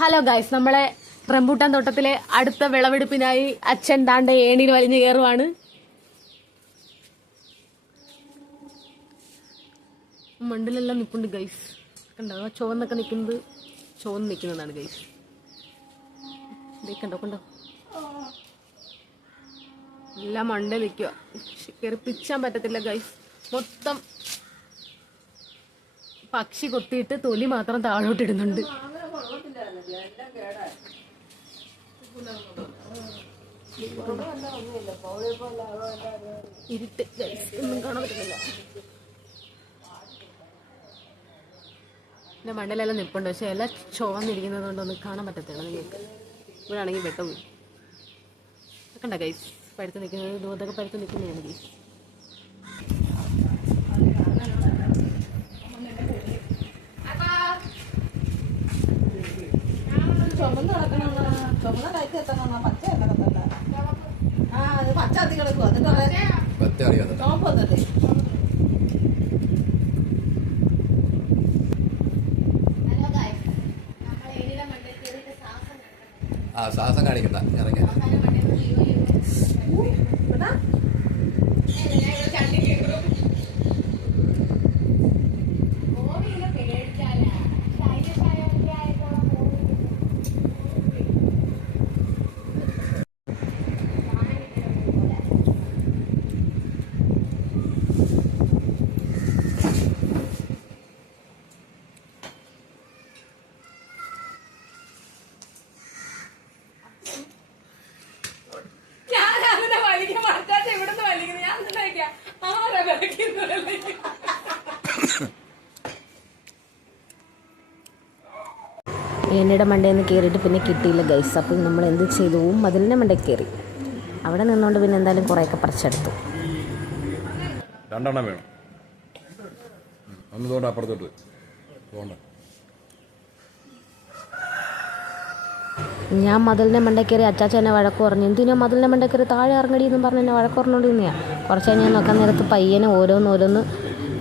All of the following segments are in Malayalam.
ഹലോ ഗൈസ്, നമ്മളെ റംബൂട്ടാൻ തോട്ടത്തിലെ അടുത്ത വിളവെടുപ്പിനായി അച്ഛൻ ദാണ്ടെ ഏണിയിൽ വലിഞ്ഞു കയറുവാണ്. മണ്ടിലെല്ലാം നിൽപ്പുണ്ട് ഗൈസ്, കണ്ടോ? ചുവന്നൊക്കെ നിൽക്കുന്നത് ചുവന്ന് നിൽക്കുന്നതാണ് ഗൈസ്. കണ്ടോ കണ്ടോ, എല്ലാം മണ്ട നിൽക്കുക, കയറി പിച്ചാൻ പറ്റത്തില്ല ഗൈസ്. മൊത്തം പക്ഷി കൊത്തിയിട്ട് തൊലി മാത്രം താഴോട്ടിടുന്നുണ്ട്. ഇരുട്ട് ഗൈസ്, ഒന്നും കാണാൻ പറ്റുന്നില്ല. എൻ്റെ മണ്ടയിലെല്ലാം നിൽപ്പുണ്ട്, പക്ഷെ എല്ലാം ചുവന്നിരിക്കുന്നത് കൊണ്ടൊന്നും കാണാൻ പറ്റത്തില്ല നിങ്ങൾക്ക്. ഇവിടെ ആണെങ്കിൽ വെട്ടവും കണ്ട ഗൈസ്, പഴുത്ത് നിൽക്കുന്നത് ദൂതൊക്കെ പഴുത്ത് നിൽക്കുന്നതാണ് ഗൈസ്. ചുമന്ന് കിടക്കണം, ചുമന്ന കയറ്റി എത്തണം, പച്ച കിടക്കത്തല്ല. അത് പച്ച അതി കിടക്കും, അതിന്റെ ചോപ്പ് വന്നിട്ടേ. സാഹസം കാണിക്കണ്ട, ഇറങ്ങി ഏണിയുടെ മണ്ടയിൽ നിന്ന് കയറിയിട്ട് പിന്നെ കിട്ടിയില്ല ഗൈസ്. അപ്പോൾ നമ്മൾ എന്ത് ചെയ്തു, മതിലിൻ്റെ മണ്ടയിൽ കയറി. അവിടെ നിന്നുകൊണ്ട് പിന്നെ എന്തായാലും കുറേയൊക്കെ പറിച്ചെടുത്തു. രണ്ടെണ്ണം വേണം, ഒന്ന് അപ്പുറത്തോട്ട് പോകണ്ട. ഞാൻ മതിലിൻ്റെ മണ്ടയിൽ കയറി, അച്ചാച്ച എന്നെ വഴക്ക് പറഞ്ഞു. എന്തിനാ മതിലിൻ്റെ മണ്ടയിൽ കയറി, താഴെ ഇറങ്ങടി എന്നും പറഞ്ഞ് എന്നെ വഴക്ക് പറഞ്ഞുകൊണ്ടിരുന്നതാണ്. കുറച്ച് കഴിഞ്ഞ് നോക്കാൻ നേരത്ത് പയ്യനെ ഓരോന്നോരോന്ന്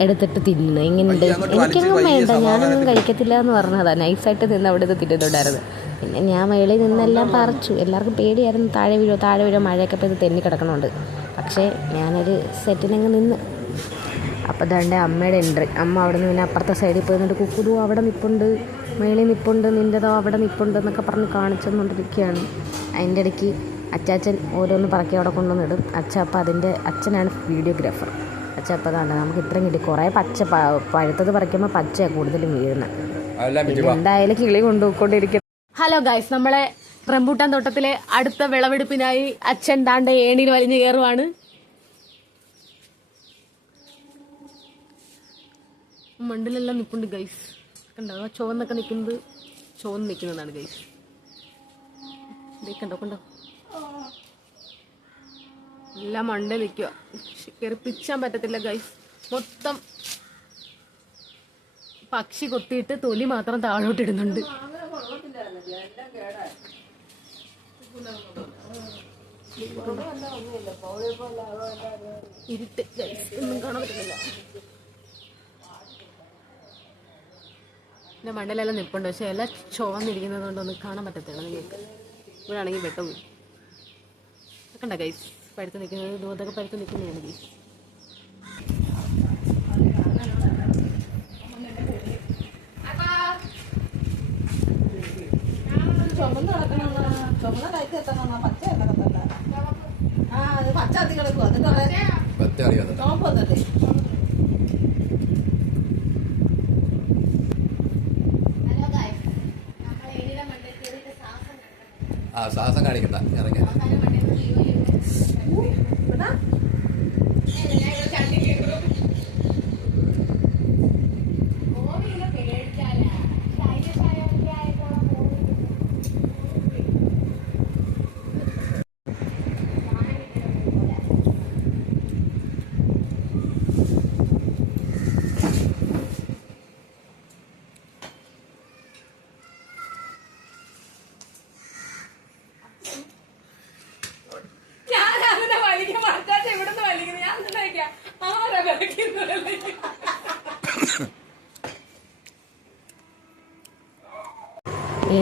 എടുത്തിട്ട് തിന്നു. ഇങ്ങനെയുണ്ട്, എനിക്കൊന്നും വേണ്ട, ഞാനൊന്നും കഴിക്കത്തില്ല എന്ന് പറഞ്ഞതാണ്. നൈസായിട്ട് നിന്ന് അവിടെ ഇത് തിന്നുന്നുണ്ടായിരുന്നു. പിന്നെ ഞാൻ മേളിൽ നിന്നെല്ലാം പറിച്ചു. എല്ലാവർക്കും പേടിയായിരുന്നു, താഴെ വീഴോ മഴയൊക്കെ പെയ്ത് തെന്നി കിടക്കണമുണ്ട്. പക്ഷേ ഞാനൊരു സെറ്റിനങ്ങ് നിന്ന്. അപ്പോൾ ദാണ്ടെ അമ്മയുടെ എൻട്രി. അമ്മ അവിടെ നിന്ന് പിന്നെ അപ്പുറത്തെ സൈഡിൽ പോയി നിന്നിട്ട് കുക്കുതു അവിടെ നിൽപ്പുണ്ട്, മേളിൽ നിൽപ്പുണ്ട്, നിൻ്റെതോ അവിടെ നിൽപ്പുണ്ട് എന്നൊക്കെ പറഞ്ഞ് കാണിച്ചെന്നുകൊണ്ടിരിക്കുകയാണ്. അതിൻ്റെ ഇടയ്ക്ക് അച്ചാച്ചൻ ഓരോന്ന് പറക്കി അവിടെ കൊണ്ടുവന്നിടും. അപ്പോൾ അതിൻ്റെ അച്ഛനാണ് വീഡിയോഗ്രാഫർ. അപ്പോൾ അതാണ് നമുക്ക് ഇത്രയും കിട്ടി. കുറേ പഴുത്തത് പറിക്കുമ്പോൾ പച്ചയാണ് കൂടുതലും വീഴുന്നത്. എന്തായാലും കിളി കൊണ്ടുപോയിക്കൊണ്ടിരിക്കും. ഹലോ ഗൈസ്, നമ്മളെ റംബൂട്ടാൻ തോട്ടത്തിലെ അടുത്ത വിളവെടുപ്പിനായി അച്ഛൻ ദാണ്ടെ ഏണിയിൽ വലിഞ്ഞു കയറുവാണ്. മണ്ടിലെല്ലാം നിൽപ്പുണ്ട് ഗൈസ്, കണ്ടോ? ചുവന്നൊക്കെ നിൽക്കുന്നത് ചുവന്ന് നിൽക്കുന്നതാണ് ഗൈസ്. കണ്ടോ കണ്ടോ, എല്ലാം മണ്ട നിൽക്കുക, കയറി പിച്ചാൻ പറ്റത്തില്ല ഗൈസ്. മൊത്തം പക്ഷി കൊത്തിയിട്ട് തൊലി മാത്രം താഴോട്ടിടുന്നുണ്ട്. ഇരുട്ട് ഗൈസ്, ഒന്നും കാണാൻ പറ്റുന്നില്ല. എൻ്റെ മണ്ടയിലെല്ലാം നിൽപ്പുണ്ട്, പക്ഷെ എല്ലാം ചുവന്നിരിക്കുന്നത് കൊണ്ടൊന്നും കാണാൻ പറ്റത്തില്ല നിങ്ങൾക്ക്. ഇവിടെ ആണെങ്കിൽ വെട്ടവും കണ്ട ഗൈസ്, പഴുത്ത് നിൽക്കുന്നത് ദൂതൊക്കെ പഴുത്ത് നിൽക്കുന്നതാണ് ഗൈസ്. ചുമന്ന് കിടക്കണം, ചുമന്ന കയറ്റി എത്തണം, പച്ച കിടക്കത്തല്ല. അത് പച്ച അതി കിടക്കും, അതിന്റെ ചോപ്പ് വന്നിട്ടേ. സാഹസം കാണിക്കണ്ട, ഇറങ്ങി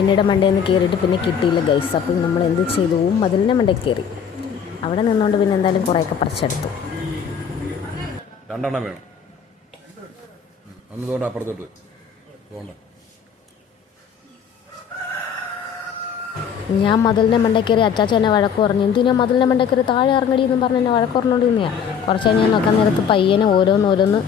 ഏണിയുടെ മണ്ടയിൽ നിന്ന് കയറിയിട്ട് പിന്നെ കിട്ടിയില്ല ഗൈസ്. അപ്പോൾ നമ്മൾ എന്ത് ചെയ്തു, മതിലിൻ്റെ മണ്ടയിൽ കയറി. അവിടെ നിന്നുകൊണ്ട് പിന്നെ എന്തായാലും കുറേയൊക്കെ പറിച്ചെടുത്തു. 2 എണ്ണം വേണം. ഒന്ന് തോണ്ട അപ്പുറത്തോട്ട് തോണ്ട. ഞാൻ മതിലിൻ്റെ മണ്ടയിൽ കയറി. അച്ചാച്ച എന്നെ വഴക്ക് പറഞ്ഞു, എന്തിനാ മതിലിൻ്റെ മണ്ടയിൽ കയറി താഴെ ഇറങ്ങടി എന്നും പറഞ്ഞ് എന്നെ വഴക്ക് പറഞ്ഞുകൊണ്ടിരുന്നതാണ്. കുറച്ച് കഴിഞ്ഞ് ഞാൻ നോക്കാൻ നേരത്ത് പയ്യനെ ഓരോന്നോരോന്ന്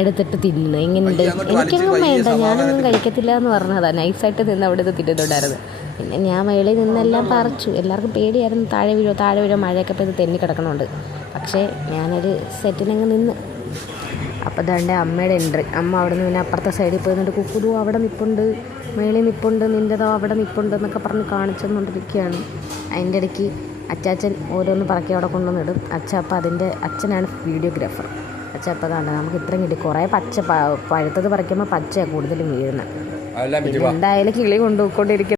എടുത്തിട്ട് തിന്നു. എങ്ങനെയുണ്ട്, എനിക്കൊന്നും വേണ്ട, ഞാനൊന്നും കഴിക്കത്തില്ല എന്ന് പറഞ്ഞതാണ്. നൈസായിട്ട് നിന്ന് അവിടെ ഇത് തിന്നുന്നുണ്ടായിരുന്നു. പിന്നെ ഞാൻ മേളിൽ നിന്നെല്ലാം പറിച്ചു. എല്ലാവർക്കും പേടിയായിരുന്നു താഴെ വീഴോ മഴയൊക്കെ പെയ്ത് തെന്നി കിടക്കണുണ്ട്. പക്ഷേ ഞാനൊരു സെറ്റിനങ്ങ് നിന്ന്. അപ്പോൾ അതാണ്ട് അമ്മയുടെ എൻട്രി. അമ്മ അവിടെ നിന്ന് പിന്നെ അപ്പുറത്തെ സൈഡിൽ പോയി നിന്നിട്ട് കുക്കുതു അവിടെ നിൽപ്പുണ്ട്, മേളിൽ നിൽപ്പുണ്ട്, നിൻ്റെതോ അവിടെ നിൽപ്പുണ്ട് എന്നൊക്കെ പറഞ്ഞ് കാണിച്ചെന്നുകൊണ്ടിരിക്കുകയാണ്. അതിൻ്റെ ഇടയ്ക്ക് അച്ചാച്ചൻ ഓരോന്ന് പറക്കി അവിടെ കൊണ്ടുവന്നിടും. അപ്പോൾ അതിൻ്റെ അച്ഛനാണ് വീഡിയോഗ്രാഫർ. അപ്പോൾ അതാണ് നമുക്ക് ഇത്രയും കിട്ടി. കുറേ പഴുത്തത് പറിക്കുമ്പോൾ പച്ചയാണ് കൂടുതലും വീഴുന്നത്. എന്തായാലും കിളി കൊണ്ടുപോയിക്കൊണ്ടിരിക്കുന്നത്.